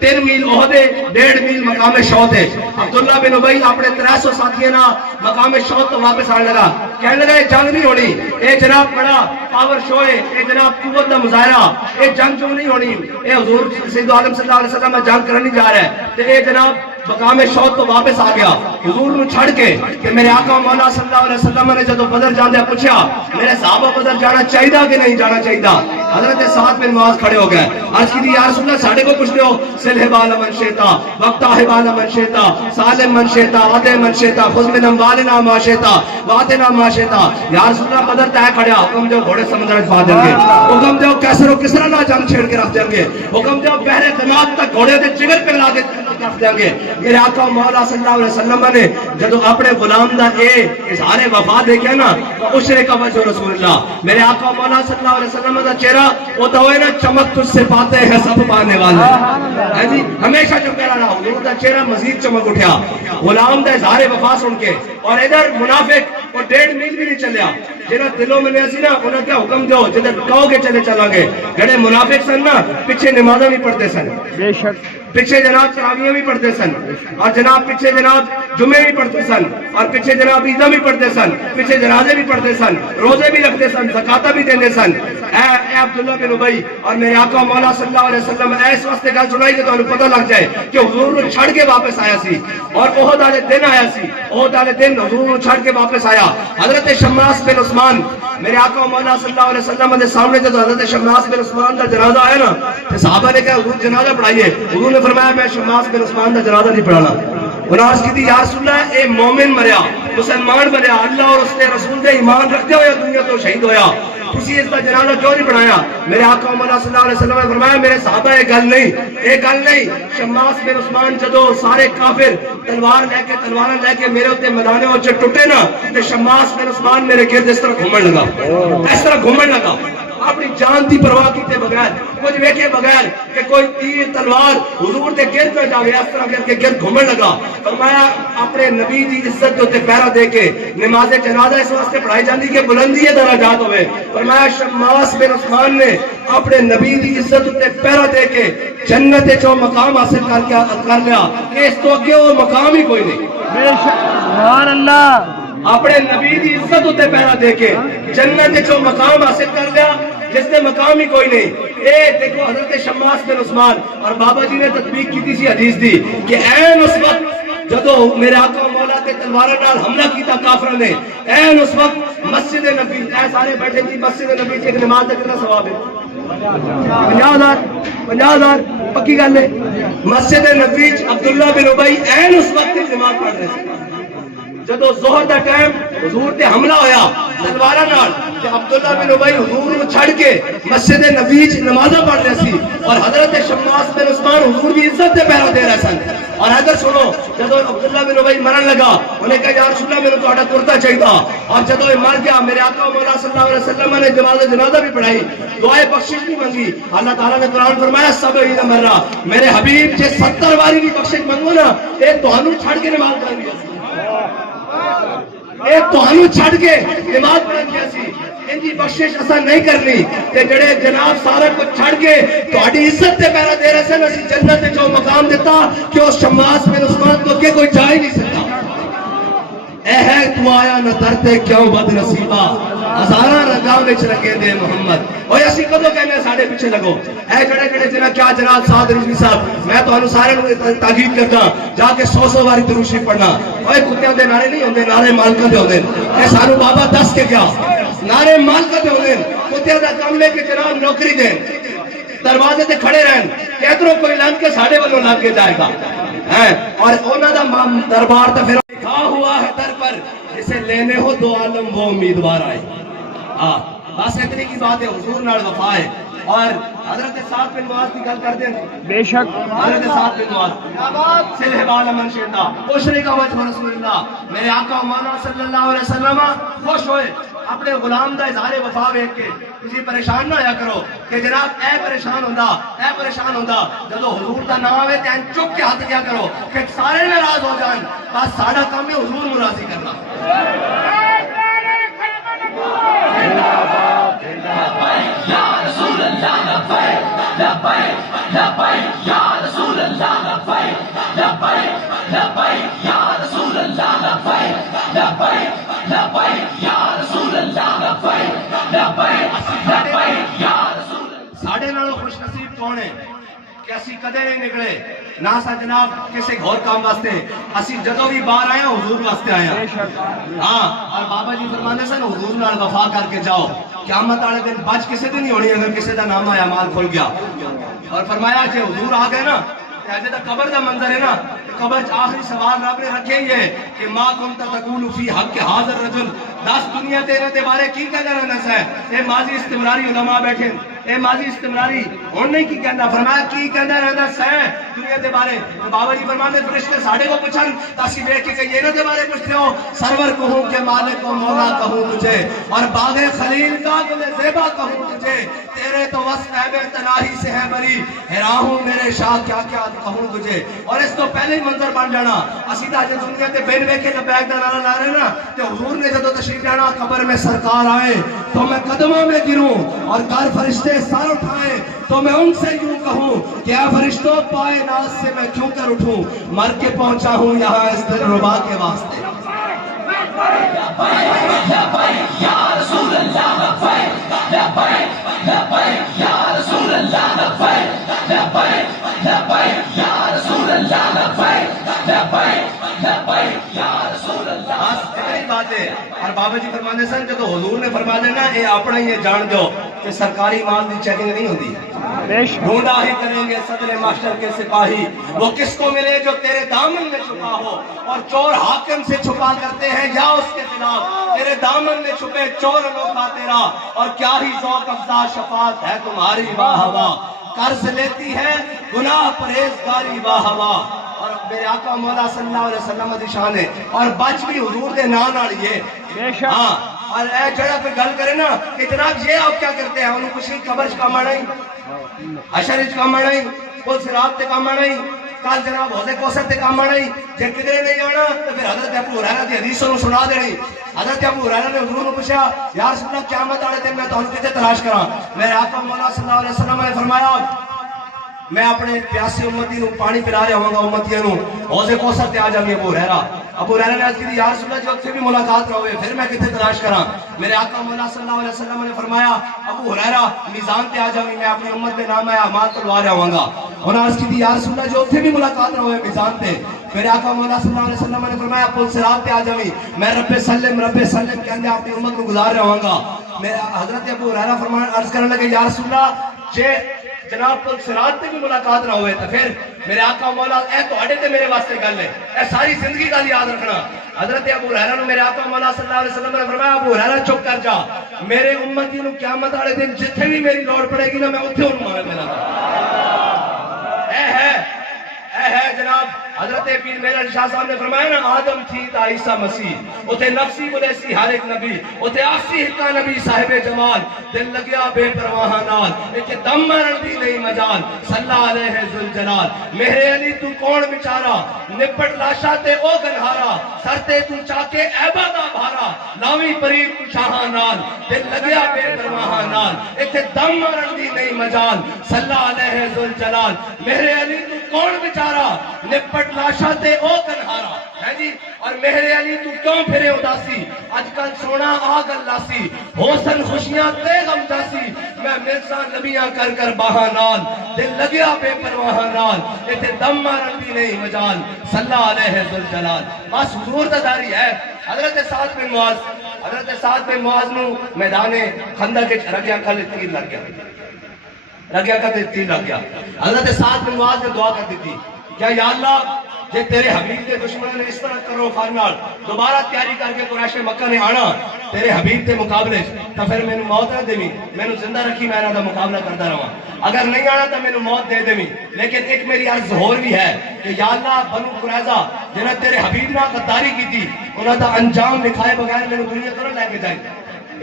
3 میل احد ہے، 1.5 میل مقام شوط ہے. عبداللہ بن ابی اپنے 300 ساتھیوں نا مقام شوط تو واپس آنے لگا. کہنے لگا یہ جنگ نہیں ہونی، اے جناب بڑا پاور شو ہے، اے جناب قوت کا مظاہرہ، اے جنگ جو نہیں ہونی، اے حضور سید عالم صلی اللہ علیہ وسلم جنگ کرنے جا رہا ہے. تے اے جناب مقام شوط تو واپس آ گیا حضور نو چھڑ کے. کہ میرے آقا مولا صلی اللہ علیہ وسلم نے جدو بدر جاندے پوچھا میرے صحابہ بدر جانا چاہیے کہ نہیں جانا چاہیے، حضرت سعد بن معاذ کھڑے ہو گئے. عرض کی یا رسول اللہ ساڑھے کو پوچھ دو سلح بالا من شیتا وقتا بالا من شیتا سالم من شیتا عدے من شیتا خذ من اموالنا ما شیتا واتنا ما شیتا. یا رسول اللہ بدر تے کھڑیا حکم جو گھوڑے سمندر وچ پا دیں گے، حکم جو کیسر و کسرا نہ جنگ چھیڑ کے رکھ دیں گے، حکم جو بحر قنات تک گھوڑے دے جگر پہ لا کے رکھ دیں گے. میرے آقا مولا صلی اللہ علیہ وسلم نے جدو اپنے غلام دا اے اظہار وفا دیکھا نا تو اشرق وجہ رسول اللہ. میرے آقا مولا صلی اللہ علیہ وسلم دا چہرہ وہ تو ہے نا چمک تجھ سے پاتے ہیں سب پانے والے. ہے جی ہمیشہ چمکا رہا. حضور دا چہرہ مزید چمک اٹھیا غلام دا اظہار وفا سن کے. اور ادھر منافق اور 1.5 میل بھی نہیں چلیا. جنہاں دلوں میں نہیں سی نا انہاں کیا حکم دیو جدھر کہو گے چلے چلا گے. جڑے منافق سن نا پیچھے نمازاں بھی پڑھتے سن، بے شک پیچھے جناب تراویح بھی پڑھتے سن، اور جناب پیچھے جناب جمعے بھی پڑھتے سن، اور پیچھے جناب عیداں بھی پڑھتے سن، پیچھے جنازے بھی پڑھتے سن، روزے بھی رکھتے سن، زکاتہ بھی دیتے سن. اے عبداللہ بن ابی اور میرے آقا مولا صلی اللہ علیہ وسلم اس واسطے گل سنائی کہ تمہیں پتہ لگ جائے کہ حضور کو چھڑ کے واپس آیا سی. اور احد والے دن آیا سی، احد والے دن حضور کو چھڑ کے واپس آیا. حضرت شماس بن عثمان میرے آقا مولا صلی اللہ علیہ وسلم کے سامنے جب حضرت شماس بن عثمان کا جنازہ آیا نا تو صحابہ نے کہا حضور جنازہ پڑھائیے. حضور نے فرمایا میں شماس بن عثمان کا جنازہ نہیں پڑھانا. انہوں نے کی یا رسول اللہ اے مومن مریا مسلمان مریا اللہ اور اس نے رسول دے ایمان رکھتے ہوئے دنیا تو شہید ہویا، تسی اس کا جنازہ کیوں نہیں پڑھایا؟ میرے آقا مولا صلی اللہ علیہ وسلم نے فرمایا میرے صحابہ یہ گل نہیں. شماس بن عثمان جدو سارے کافر تلوار لے کے میرے ہوتے میدانے وچ ٹوٹے نا تے شماس بن عثمان میرے گرد اس طرح گھومن لگا اپنی جان دی پرواہ کیتے بغیر، کچھ ویکھے بغیر کہ کوئی تیر تلوار حضور دے گرد میں جاوے اس طرح کر کے گرد گھومن لگا. فرمایا اپنے نبی دی عزت تے پہرا دے کے نماز جنازہ اس واسطے پڑھائی جاندی کہ بلندی درجات ہوئے. فرمایا شماس بن عثمان نے اپنے نبی دی عزت تے پہرا دے کے جنت چو مقام حاصل کر لیا کہ اس تو اگے وہ مقام ہی کوئی نہیں. بے شک سبحان اللہ. اپنے نبی دی عزت تے پہرا دے کے جنت چو مقام حاصل کر لیا جس نے مقام ہی کوئی نہیں. اے دیکھو حضرت شماس بن عثمان اور بابا جی نے تطبیق کی تھی حدیث دی کہ این اس وقت جدو میرے آقا مولا تے تلواروں نال حملہ کیتا کافراں نے، این اس وقت مسجد نبی اے سارے بیٹھے جی مسجد نبی ایک نماز دا کتنا ثواب ہے؟ 50,000 پکی گل ہے۔ مسجد نبی عبداللہ بن ابی این اس وقت نماز پڑھ رہے تھے، جدو ظہر دا ٹائم حضور تے حملہ ہویا تلوارہ نال تے عبداللہ بن ابی حضور نو چھڑ کے مسجد نبی وچ نمازاں پڑھ رہے سی، اور حضرت شماس بن عثمان حضور دی عزت تے پہرا دے رہے سن۔ اور ادھر سنو، جدو عبداللہ بن ابی مرن لگا انہیں کہا یا رسول اللہ میرے تہاڈا کرتا چاہیے، اور جدو یہ مر گیا میرے آقا مولا صلی اللہ علیہ وسلم نے جنازہ بھی پڑھائی، دعائے بخشش بھی منگی، اللہ تعالیٰ نے قرآن فرمایا 70 مرہ میرے حبیب جے 70 باری بھی بخشش منگو نا اے تہانوں چھڑ کے نماز پڑھن گیا سی، اے تہانوں چھڑ کے نماز پڑھن گیا سی، ان کی بخشش اساں نہیں کرنی تے جڑے جناب سارا کچھ چھڑ کے تہاڈی عزت تے پہرا دے رہے سن، اسی جنت وچ جو مقام دیتا کہ اس شماس بن عثمان تو کہ کوئی جا ہی نہیں سکتا۔ اے ہے تو آیا نہ درتے کیوں بد نصیبہ، ہزاراں رنگاں وچ رنگے دے محمد۔ اوے اسی کدوں کہنے ساڈے پیچھے لگو، اے جڑے جڑے جنہاں کیا جناب سعد رضوی صاحب، میں تانوں سارے نوں تاکید کردا جا کے 100 باری درود شریف پڑھنا۔ اوے کتےاں دے نعرے نہیں ہوندے، نعرے مالکاں دے ہوندے، اے سانوں بابا دس کے گیا نعرے مالکاں دے ہوندے، کتےاں دا کم ہے کہ جناب نوکری دین، دروازے تے کھڑے رہن کہ ادھروں کوئی لنگ کے ساڈے والوں لگ کے جائے گا، اور انہاں دا دربار تے پھر لکھا ہوا ہے در پر جسے لینے ہو دو عالم وہ امیدوار آئے۔ بس اتنی کی بات ہے، حضور نال وفا ہے۔ اور حضرت سعد بن معاذ کی گل کر دیں، بے شک حضرت سعد بن معاذ سلح بال من شئتا خوشری کا وجہ رسول اللہ، میرے آقا مولا صلی اللہ علیہ وسلم خوش ہوئے اپنے غلام دا اظہار وفا ویکھ کے۔ تسی پریشان نہ ہویا کرو کہ جناب اے پریشان ہوندا جدو حضور دا نام آوے تے چپ کے ہاتھ کیا کرو کہ سارے ناراض ہو جان، بس ساڈا کام ہے حضور نو راضی کرنا۔ یا رسول اللہ لبیک لبیک لبیک یا رسول اللہ لبیک لبیک لبیک یا رسول اللہ لبیک لبیک لبیک یا رسول اللہ لبیک لبیک لبیک یا رسول اللہ۔ ساڈے نالوں خوش نصیب کون ہے کہ اسی کدے نہیں نکلے نہ سا جناب کسی اور کام واسطے، اسی جدوں بھی باہر آیا حضور واسطے آیا۔ ہاں، اور بابا جی فرماندے سن حضور نال وفا کر کے جاؤ، قیامت والے دن بچ کسی دن نہیں ہونی اگر کسی دا نام آیا مال کھل گیا۔ اور فرمایا کہ حضور آ گئے نا اجے دا قبر دا منظر ہے نا، قبر آخری سوال رب نے رکھے ہی ہے کہ ما کنت تقول فی حق حاضر رجل، 10 دنیا تیرے دے بارے کی کہنا رہنا ہے؟ اے ماضی استمراری علماء بیٹھے، اے ماضی استمراری ہن نہیں کی کہنا، فرمایا کی کہنا رہنا ہے دنیا دے بارے۔ تو بابا جی فرماندے فرشتے ساڈے کو پوچھن تاسی دیکھ کے کہ یہ نہ دے بارے پوچھتے ہو، سرور کہوں کہ مالک و مولا کہوں تجھے، اور باغ خلیل کا گل زیبا کہوں تجھے، تیرے تو وصف عیب تناہی سے ہے بری، حیران ہوں میرے شاہ کیا کیا کہوں تجھے۔ اور اس تو پہلے ہی منظر بن جانا، اسی دا جے دنیا تے بین ویکھے لبیک دا نعرہ لا رہے نا تے حضور نے جدوں تشریف لانا قبر میں سرکار آئے تو میں قدموں میں گروں، اور کار فرشتے سر اٹھائے تو میں ان سے یوں کہوں کہ اے فرشتوں پائے ناز سے میں کیوں کر اٹھوں، مر کے پہنچا ہوں یہاں اس دل ربا کے واسطے۔ یا رسول اللہ لبیک لبیک لبیک یا رسول اللہ لبیک لبیک لبیک یا رسول اللہ لبیک لبیک لبیک یا رسول اللہ۔ بس اتنی بات ہے۔ اور بابا جی فرماندے سن جدو حضور نے فرما دینا اے اپنا ہی جان دو کہ سرکاری مال دی چیکنگ نہیں ہوتی، ڈھونڈا ہی کریں گے صدر معاشر کے سپاہی، وہ کس کو ملے جو تیرے دامن میں چھپا ہو، اور چور حاکم سے چھپا کرتے ہیں یا اس کے خلاف، تیرے دامن میں چھپے چور انوکھا تیرا، اور کیا ہی ذوق افزا شفاعت ہے تمہاری واہ واہ، قرض لیتی ہے گناہ پرہیزگاری واہ واہ۔ اور میرے آقا مولا صلی اللہ علیہ وسلم دی شان ہے، اور بچ بھی حضور دے نام نال یہ۔ ہاں، اور اے جڑا پہ گل کرے نا کہ جناب یہ آپ کیا کرتے ہیں، انہوں کچھ نہیں، قبر کام آنا ہی، حشر کام آنا ہی، پل صراط تے کام آنا ہی، کل جناب حوض کوثر تے کام آنا ہی، جے کدھر نہیں آنا تو پھر حضرت ابو ہریرہ دی حدیث نوں سنا دینی۔ حضرت ابو ہریرہ نے حضور نے پوچھا یا رسول اللہ قیامت والے دن میں تانوں کتے تلاش کراں؟ میرے آقا مولا صلی اللہ علیہ وسلم نے فرمایا میں اپنے پیاسے امتی نو پانی پلا رہا ہوں گا امتیاں نو حوض کوثر تے آ جاوی ابو ہریرہ نے عرض کی یا رسول اللہ جی اتھے بھی ملاقات نہ ہوئے پھر میں کتنے تلاش کراں. میرے آقا مولا صلی اللہ علیہ وسلم نے فرمایا ابو ہریرہ میزان تے آ جاوی میں اپنی امت دے نام اعمال تلوا رہا ہوں گا. انہاں عرض کی یا رسول اللہ جو اتھے بھی ملاقات نہ ہوئے میزان تے. میرے آقا مولا صلی اللہ علیہ وسلم نے فرمایا پل صراط تے آ جاوی میں رب سلم کہندے اپنی امت کو گزار رہا ہوں گا. میرا حضرت ابو ہریرہ فرمان عرض کرنے لگے یا رسول اللہ جے جناب پل صراط تے بھی ملاقات نہ ہوئے تو پھر میرے آقا مولا اے تو اڈے تے میرے واسطے گل ہے اے ساری زندگی گل یاد رکھنا. حضرت ابو ہریرہ نے میرے آقا مولا صلی اللہ علیہ وسلم نے فرمایا ابو ہریرہ چپ کر جا میرے امتی نو قیامت والے دن جتھے بھی میری لوڑ پڑے گی نا میں اوتھے انہوں مانگ لینا. اے ہے جناب حضرت پیر میرا شاہ صاحب نے فرمایا نا آدم تھی تا عیسیٰ مسیح اتے نفسی ملیسی ہر ایک نبی اتے آسی ہکا نبی صاحب جمال دل لگیا بے پرواہ نال اتے دم مرن دی نہیں مجال صلی علیہ ذوالجلال. میرے علی تو کون بچارا نپٹ لاشا تے او گنہارا سر تے تو چاکے عیبہ دا بھارا لاوی پریر تو شاہاں نال دل لگیا بے پرواہ نال اتے دم مرن دی نہیں مجال صلی علیہ ذوالجلال. میرے علی تو کون بچارا نپٹ لاشا تے او کنہارا ہے جی. اور میرے علی تو کیوں پھرے اداسی آج کل سونا آگل لاسی حسن خوشیاں تے غم جاسی میں مرزا نبیاں کر کر باہا نال دل لگیا بے پرواہ نال ایتے دم مارن بھی نہیں مجال صلی علیہ ذوالجلال. بس حضور دا داری ہے. حضرت سعد بن معاذ نو میدان خندق وچ رگیا کھل تیر لگ گیا. حضرت سعد بن معاذ نے دعا کر دی تھی کیا یا اللہ جے تیرے حبیب کے دشمن نے اس طرح کرو خارنال دوبارہ تیاری کر کے قریش مکہ نے آنا تیرے حبیب کے مقابلے تو پھر میں موت نہ دیویں میں زندہ رکھی میں دا مقابلہ کرتا رہا. اگر نہیں آنا تو میں موت دے دیویں. لیکن ایک میری عرض اور بھی ہے کہ یا اللہ بنو قریظہ جنہاں تیرے حبیب نے غداری کی تھی انہاں دا انجام دکھائے بغیر میں دنیا تو نہ لے کے جائیں.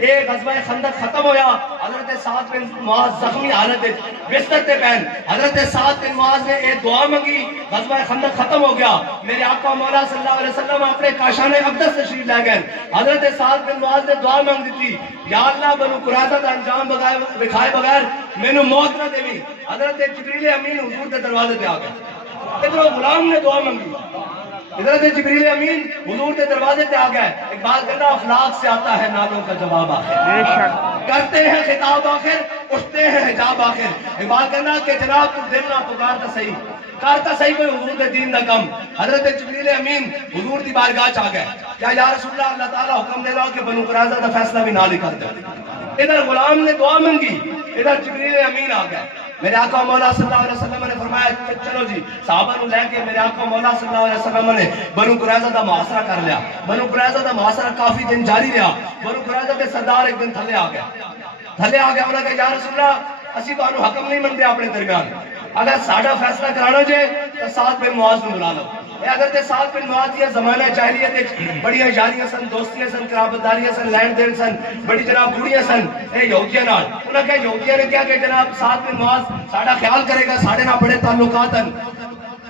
ایک غزوہ خندق ختم ہویا حضرت سعد بن معاذ زخمی حالت بستر تے پہن حضرت سعد بن معاذ نے ایک دعا مانگی غزوہ خندق ختم ہو گیا. میرے آقا مولا صلی اللہ علیہ وسلم اپنے کاشان اقدس تشریف لے گئے. حضرت سعد بن معاذ نے دعا مانگ دی یا اللہ بنو قریظہ دا انجام دکھائے بغیر مینوں موت نہ دیویں. حضرت جبریل امین حضور کے دروازے پہ آ گئے. ادھر غلام نے دعا مانگی حضرت جبریل امین حضور کے دروازے پہ آ گئے. اقبال کہتا اخلاق سے آتا ہے نالوں کا جواب آخر کرتے ہیں خطاب آخر اٹھتے ہیں حجاب آخر. اقبال کہنا کہ جناب تم دل نہ پکارتا صحیح کوئی حضور کے دین دا کم. حضرت جبریل امین حضور دی بارگاہ چ آ گئے. کیا یا رسول اللہ اللہ تعالیٰ حکم دے رہا کہ بنو قریظہ دا فیصلہ بھی نہ کر دے. ادھر غلام نے دعا مانگی ادھر جبریل امین آ گئے. میرے آقا مولا صلی اللہ علیہ وسلم نے فرمایا چلو جی صحابہ نو لے کے میرے آقا مولا صلی اللہ علیہ وسلم نے بنو قریظہ دا محاصرہ کر لیا. بنو قریظہ دا محاصرہ کافی دن جاری رہا. بنو قریظہ کے سردار ایک دن تھلے آ گیا. انہوں نے کہا یا رسول اللہ اسی تو حکم نہیں منتے اپنے درمیان اگر ساڑھا فیصلہ کرانا جائے تو سعد بن معاذ نو بلا لو. اگر سعد بن معاذ یہ زمانہ جاہلیت بڑیاں یاریاں سن دوستیاں سن قرابتداریاں سن لین دین سن بڑی جناب گوڑیاں سن اے یہودیاں نال. انہوں نے کہا یہودیاں نے کیا کہ جناب سعد بن معاذ ساڑھا خیال کرے گا ساڑھے نہ بڑے تعلقات ہیں.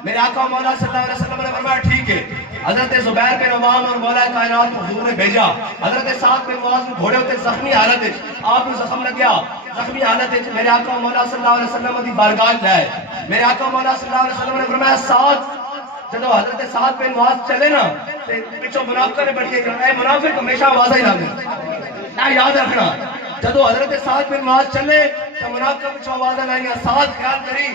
میرے آقا مولا صلی اللہ علیہ وسلم نے فرمایا ٹھیک ہے. حضرت زبیر بن عوام اور مولا کائنات حضور نے بھیجا. حضرت سعد بن معاذ گھوڑے ہوتے زخمی حالت آپ نے زخم لگ گیا. زخمی حالت میرے آقا مولا صلی اللہ علیہ وسلم دی بارگاہ جائے. میرے آقا مولا صلی اللہ علیہ وسلم نے فرمایا سعد جدو حضرت سعد بن معاذ چلے نا پچھو منافقہ نے بڑھئے اے منافق ہمیشہ آوازہ ہی لانے یاد رکھنا جدو حضرت سعد بن معاذ چلے تو منافقہ پچھو آوازہ لائیں. سعد خیال کری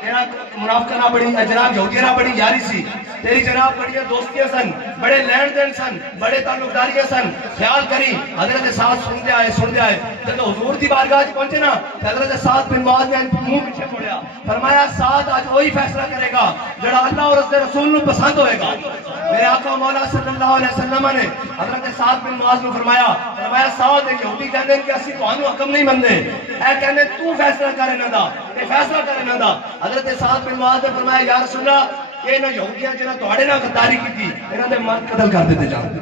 تیرا منافقہ نہ بڑی جناب یہودیاں نہ بڑی یاری سی تیری جناب بڑیاں دوستیاں سن بڑے لین دین سن بڑے تعلقداریاں سن خیال کری. حضرت سعد سن دے آئے جب حضور دی بارگاہ پہنچے نا حضرت سعد بن معاذ نے منہ پیچھے موڑیا. فرمایا سعد آج وہی فیصلہ کرے گا جڑا اللہ اور اس کے رسول کو پسند ہوئے گا. میرے آقا مولا صلی اللہ علیہ وسلم نے حضرت سعد بن معاذ کو فرمایا سعد یہودی کہندے کہ اسی تانوں حکم نہیں مندے اے کہندے تو فیصلہ کر انہاں دا اے فیصلہ کر انہاں دا. حضرت سعد بن معاذ نے فرمایا یا رسول اللہ یہ نہ یہودیاں جنہاں تواڈے نال غداری کیتی انہاں دے مال قتل کر دیتے جان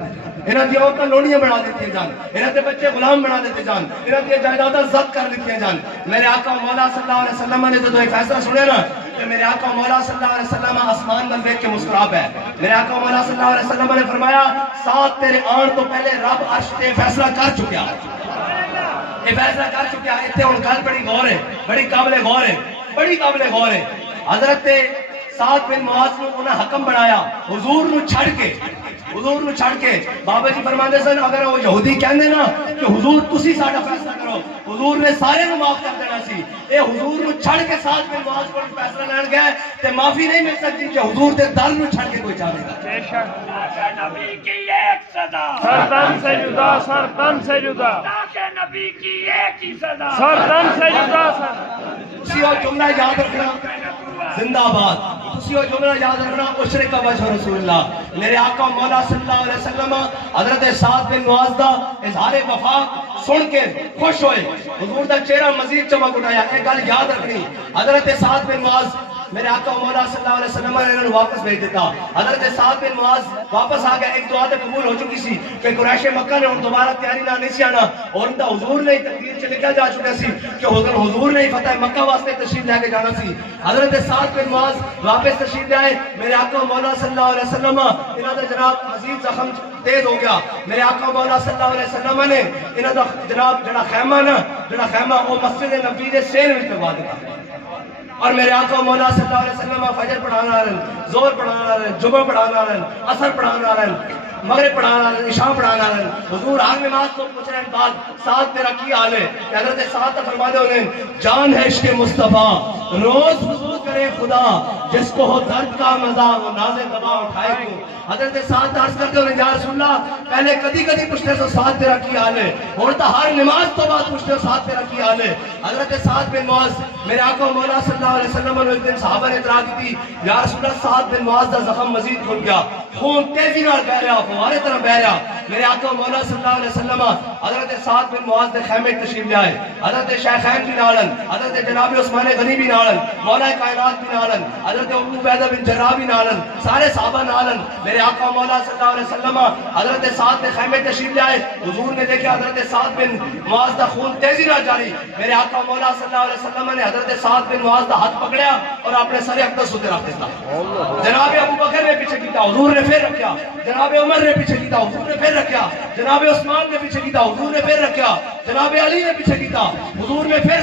انہاں دی عورتاں لونیاں بنا دیتی جان انہاں دے بچے غلام بنا دیتے جان انہاں دی جائیداداں ضبط کر دیتی جان. میرے آقا مولا صلی اللہ علیہ وسلم نے جب یہ فیصلہ سنے نا کہ میرے آقا مولا صلی اللہ علیہ وسلم آسمان میں دیکھ کے مسکرا پے. میرے آقا مولا صلی اللہ علیہ وسلم نے فرمایا سعد تیرے آن تو پہلے رب عرش تے فیصلہ کر چکیا یہ فیصلہ کر چکیا. اتنے ہوں گل بڑی غور ہے بڑی قابل غور ہے. بڑی قابل غور ہے. حضرت سعد بن معاذ کو انہیں حکم بنایا حضور نو چھڑ کے. بابا جی فرماندے سن اگر وہ یہودی کہندے نا کہ حضور تسی ساڈا فیصلہ کرو, حضور نے سارے نو معاف کر دینا سی. اے حضور نو چھڑ کے سعد بن معاذ کو فیصلہ لین گیا تے معافی نہیں مل سکتی کہ حضور دے در نو چھڑ کے کوئی جاوے گا. بے شک نبی کی ایک صدا, سرتن سے جدا, سرتن سے جدا, نبی کی ایک ہی صدا, سرتن سے جدا. اسی اور جملہ یاد رکھنا, زندہ آباد. اسی اور جملہ یاد رکھنا, اشرق وجہ رسول اللہ. میرے آقا مولا صلی اللہ علیہ وسلم حضرت سعد بن معاذ دا اظہار وفا سن کے خوش ہوئے, حضور دا چہرہ مزید چمک اٹھایا. ایک گل یاد رکھنی, حضرت سعد بن معاذ میرے آقا مولا صلی اللہ علیہ وسلم نے انہوں واپس بھیج دیتا. حضرت سعد بن معاذ واپس آ گیا, ایک دعا تے قبول ہو چکی سی کہ قریش مکہ نے ان دوبارہ تیاری نہ نہیں سی آنا, اور ان دا حضور نے تقدیر چ لکھا جا چکا سی کہ حضور نے فتح مکہ واسطے تشریف لے کے جانا سی. حضرت سعد بن معاذ واپس تشریف لے آئے. میرے آقا مولا صلی اللہ علیہ وسلم انہاں دا جناب مزید زخم تیز ہو گیا. میرے آقا مولا صلی اللہ علیہ وسلم نے انہاں دا جناب جڑا خیمہ وہ مسجد نبوی دے سین وچ لگوا دتا. اور میرے آقا مولا صلی اللہ علیہ وسلم فجر پڑھانا آ رہے ہیں, زور پڑھانا آ رہے ہیں, جمعہ پڑھانا آ رہے ہیں, عصر پڑھانا آ رہے ہیں, مغرب پڑھانا آ رہے ہیں, عشاء پڑھانا آ رہے ہیں. حضور ہر نماز کو پوچھ رہے ہیں بعد سعد تیرا کی حال ہے؟ کہ حضرت سعد تو فرما دے انہیں جان ہے عشق مصطفیٰ روز وضو کرے خدا, جس کو ہو درد کا مزہ وہ ناز دبا اٹھائے کیوں. حضرت سعد عرض کرتے انہیں یا رسول اللہ پہلے کدی پوچھتے سو سعد تیرا کی حال ہے, اور تو ہر نماز تو بعد پوچھتے ہو سعد تیرا کی حال ہے. حضرت سعد بن معاذ میرے آقا مولا صلی اللہ علیہ وسلم نے ایک دن صحابہ نے اطلاع کی تھی یا رسول اللہ سعد بن معاذ دا زخم مزید کھل گیا, خون تیزی نال بہ رہا, فوارے طرح بہ رہا. میرے آقا مولا صلی اللہ علیہ وسلم حضرت سعد بن معاذ دے خیمے تشریف لے آئے. حضرت شیخین بھی نالن, حضرت جناب عثمان غنی بھی نالن, مولا کائنات بھی نالن, حضرت ابو عبیدہ بن جراح بھی نالن, سارے صحابہ نالن. میرے آقا مولا صلی اللہ علیہ وسلم حضرت سعد دے خیمے تشریف لے آئے. حضور نے دیکھا حضرت سعد بن معاذ دا خون تیزی نال جاری. میرے آقا مولا صلی اللہ علیہ وسلم نے حضرت سعد بن معاذ دا ہاتھ پکڑیا اور اپنے سر اقدس تے رکھ دیتا. جناب ابو بکر نے پیچھے کیتا, حضور نے پھر رکھیا. جناب عمر نے پیچھے کیتا, حضور نے پھر رکھیا. جناب عثمان نے پیچھے کیتا, حضور نے پھر رکھیا. جناب علی نے پیچھے کیتا, حضور نے پھر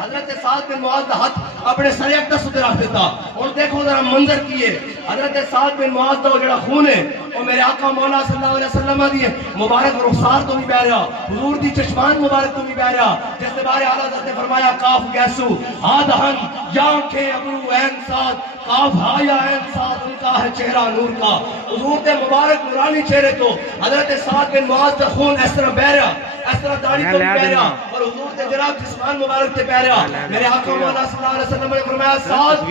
حضرت سعد بن معاذ دا ہاتھ اپنے سر اقدس تے رکھ دیتا. اور دیکھو ذرا منظر کی ہے, حضرت سعد بن معاذ دا جڑا خون ہے وہ میرے آقا مولا صلی اللہ علیہ وسلم دی مبارک رخسار تو بھی بہ رہا, حضور دی چشمان مبارک تو بھی بہ رہا, جس کے بارے اعلیٰ حضرت نے فرمایا کاف گیسو ہا دہن یا آنکھیں ابرو عین سعد, کاف ہا یا عین سعد ان کا ہے چہرہ نور کا. حضور دے مبارک نورانی چہرے تو حضرت سعد بن معاذ دا خون اس طرح بہ رہا, اس طرح داڑھی تو بھی بہ رہا, اور حضور دے جناب جسمان مبارک تے بہ رہا. میرے آقا مولا صلی اللہ علیہ وسلم نے فرمایا سعد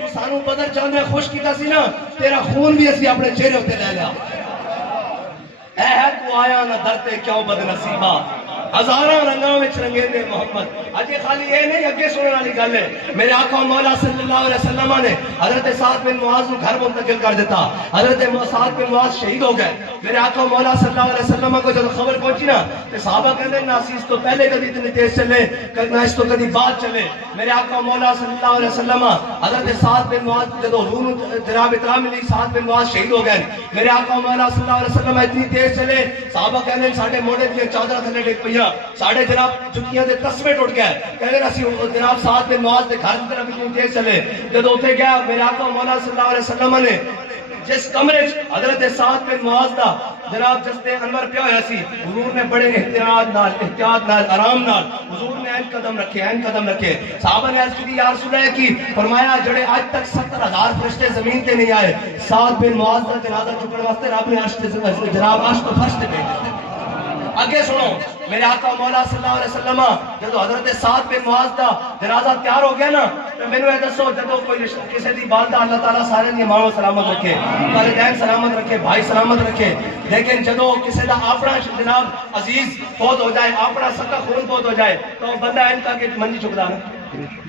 تو سانو بدر چاندے خوش کیتا سی نا, تیرا خون بھی اسی اپنے چہرے تے لے لیا. اے ہے تو آیا نہ درتے کیوں بد نصیبہ, ہزاراں رنگاں وچ رنگے نے محمد. اجے خالی یہ نہیں اگے سننے والی گل ہے. میرے آقا مولا صلی اللہ علیہ وسلم نے حضرت سعد بن معاذ کو گھر منتقل کر دیتا. حضرت سعد بن معاذ شہید ہو گئے. میرے آقا مولا صلی اللہ علیہ وسلم کو جب خبر پہنچی نا تو صحابہ کہتے ہیں نہ اس تو پہلے کبھی اتنی تیز چلے نہ اس تو کبھی بعد چلے. میرے آقا مولا صلی اللہ علیہ وسلم حضرت سعد بن معاذ جب حضور جناب اطلاع ملی سعد بن معاذ شہید ہو گئے, میرے آقا مولا صلی اللہ علیہ وسلم اتنی تیز چلے صحابہ کہتے ہیں ساڈے موڑے دی چادر تھلے ڈگ پئیاں, ساڈے جناب جتیاں دے تسمے ٹوٹ گئے. کہتے ہیں اسی جناب سعد بن معاذ دے گھر کی طرف اتنی تیز چلے. جب اوتھے گیا میرے آقا مولا صلی اللہ علیہ وسلم نے جس کمرے حضرت سعد بن معاذ دا جناب جستے انور پیا ہوا سی, حضور نے بڑے احتیاط نال آرام نال حضور نے این قدم رکھے. صحابہ نے عرض کی یا رسول اللہ کی, فرمایا جڑے آج تک 70,000 فرشتے زمین تے نہیں آئے, سعد بن معاذ دا جنازہ چکن واسطے رب نے عرش تے جناب عرش تو فرش تے بھیج دیا. آگے سنو, میرے آقا مولا صلی اللہ علیہ وسلم جب حضرت سعد بن معاذ دا جنازہ تیار ہو گیا نا تو میں نے دسو جب کوئی کسی دی والدہ اللہ تعالیٰ سارے دی ماں سلامت رکھے, والدین سلامت رکھے, بھائی سلامت رکھے, لیکن جدو کسی دا اپنا جناب عزیز فوت ہو جائے, اپنا سکا خون فوت ہو جائے تو بندہ این کر کے منجی چکدا نا,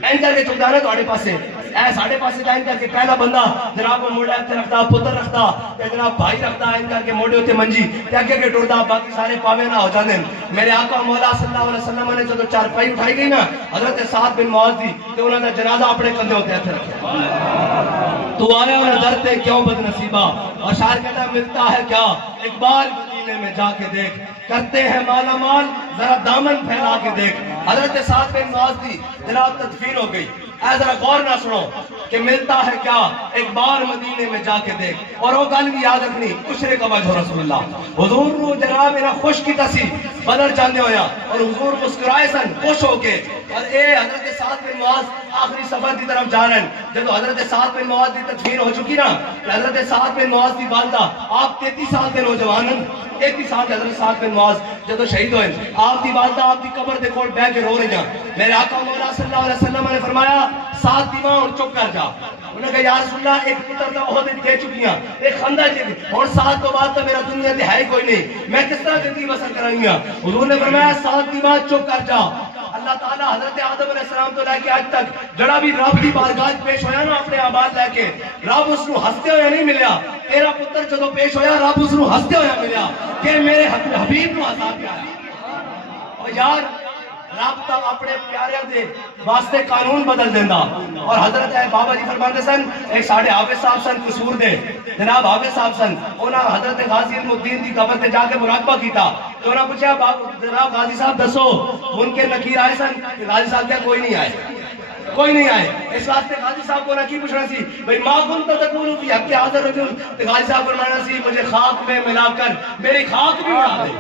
این کر کے چکدا نا تواڈے پاسے, اے ساڈے پاسے این کر کے پہلا بندہ جناب موڑے تے رکھدا, پتر رکھدا تے جناب بھائی رکھدا, این کر کے موڑے تے منجی تے اگے کے ٹردا, باقی سارے پاوے نہ ہو جاندے. میرے آقا مولا صلی اللہ علیہ وسلم نے جدو چارپائی اٹھائی گئی نا حضرت سعد بن معاذ دی تے انہاں دا جنازہ اپنے کندھے تے ہتھ رکھیا. تو آیا اور ڈرتے کیوں بد نصیبہ, اور شاعر کہتا ہے ملتا ہے کیا اقبال مدینے میں جا کے دیکھ, کرتے ہیں مالا مال ذرا دامن پھیلا کے دیکھ. حضرت سعد بن معاذ دی جناب تدفین ہو گئی. اے ذرا غور نہ سنو کہ ملتا ہے کیا، ایک بار مدینے میں جا کے دیکھ. اور وہ گل بھی یاد رکھنی، عشرے کا وجہ رسول اللہ حضور نو جناب میرا خوش کی تسی بدل جانے ہویا اور حضور مسکرائے سن خوش ہو کے. اور اے حضرت سعد بن معاذ آخری سفر کی طرف جا رہے ہیں. جب حضرت سعد بن معاذ کی تدفین ہو چکی نا، کہ حضرت سعد بن معاذ کی والدہ، آپ 33 سال کے نوجوان ہیں، 33 سال کے حضرت سعد بن معاذ جب شہید ہوئے، آپ کی والدہ آپ کی قبر دے کول بیٹھ کے رو رہی ہیں. میرے آقا مولا صلی اللہ علیہ وسلم نے فرمایا سعد دی ماں چپ کر جا. انہوں نے کہا یا رسول اللہ ایک پتر کا عہد دے چکی ہیں، ایک خندہ چکی اور سعد تو بعد تو میرا دنیا تے ہے کوئی نہیں، میں کس طرح زندگی بسر کرائیں گا. حضور نے فرمایا سعد دی ماں چپ کر جا. اللہ تعالیٰ حضرت آدم علیہ السلام تو لے کے آج تک جڑا بھی رب دی بارگاہ پیش ہویا نا اپنے آباد لے کے، رب اس نو ہستے ہویا نہیں ملیا. تیرا پتر جدو پیش ہویا رب اس نو ہستے ہویا ملیا کہ میرے حبیب نو ہسا کے آیا. اور یار رب تا اپنے پیارے دے واسطے قانون بدل دیندا. اور حضرت بابا جی فرماتے سن، ایک ساڑھے حافظ صاحب سن قصور دے، جناب حافظ صاحب سن، انہاں حضرت غازی علم الدین دی قبر تے جا کے مراقبہ کیتا. تو انہاں پوچھا جناب غازی صاحب دسو منکر نکیر آئے سن؟ کہ غازی صاحب کیا کوئی نہیں آئے، کوئی نہیں آئے. اس واسطے غازی صاحب کو نہ کی پوچھنا سی بھئی ما کنت تقول فی حق حاضر رجل، تو غازی صاحب فرمانا سی مجھے خاک میں ملا کر میری خاک بھی اڑا دے،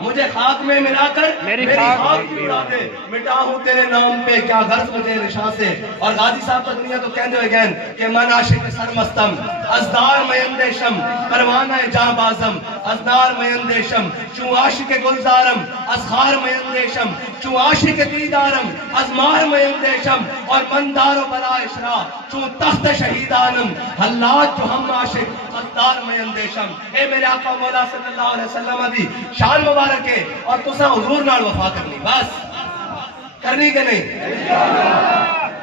مجھے خاک میں ملا کر میری خاک بھی اڑا دے، مٹا ہوں تیرے نام پہ کیا غرض مجھے رشاں سے. اور غازی صاحب تو دنیا تو کہندے ہوئے گئن کہ من عاشق سرمستم ازدار میں اندیشم پروانہ جاں بازم، ازدار میں اندیشم چون عاشق گلزارم ازخار میں اندیشم چون عاشق دیدارم ازمار میں اندیشم اور مندار و بلا اشرا چون تخت شہیدانم حلات جو ہم عاشق ازدار میں اندیشم. اے میرے آقا مولا صلی اللہ علیہ وسلم دی شان مبارک ہے اور تساں حضور نال وفا کرنی، بس کرنی کہ نہیں؟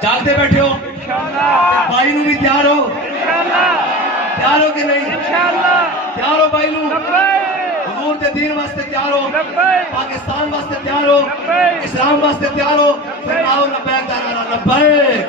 جاگتے بیٹھے ہو بھائی نو بھی تیار ہو، تیار ہو کہ نہیں؟ تیار ہو بھائی نو؟ حضور دے دین واسطے تیار ہو، پاکستان واسطے تیار ہو، اسلام واسطے تیار ہو؟ پھر آؤ لبیک دا نعرہ، لبیک.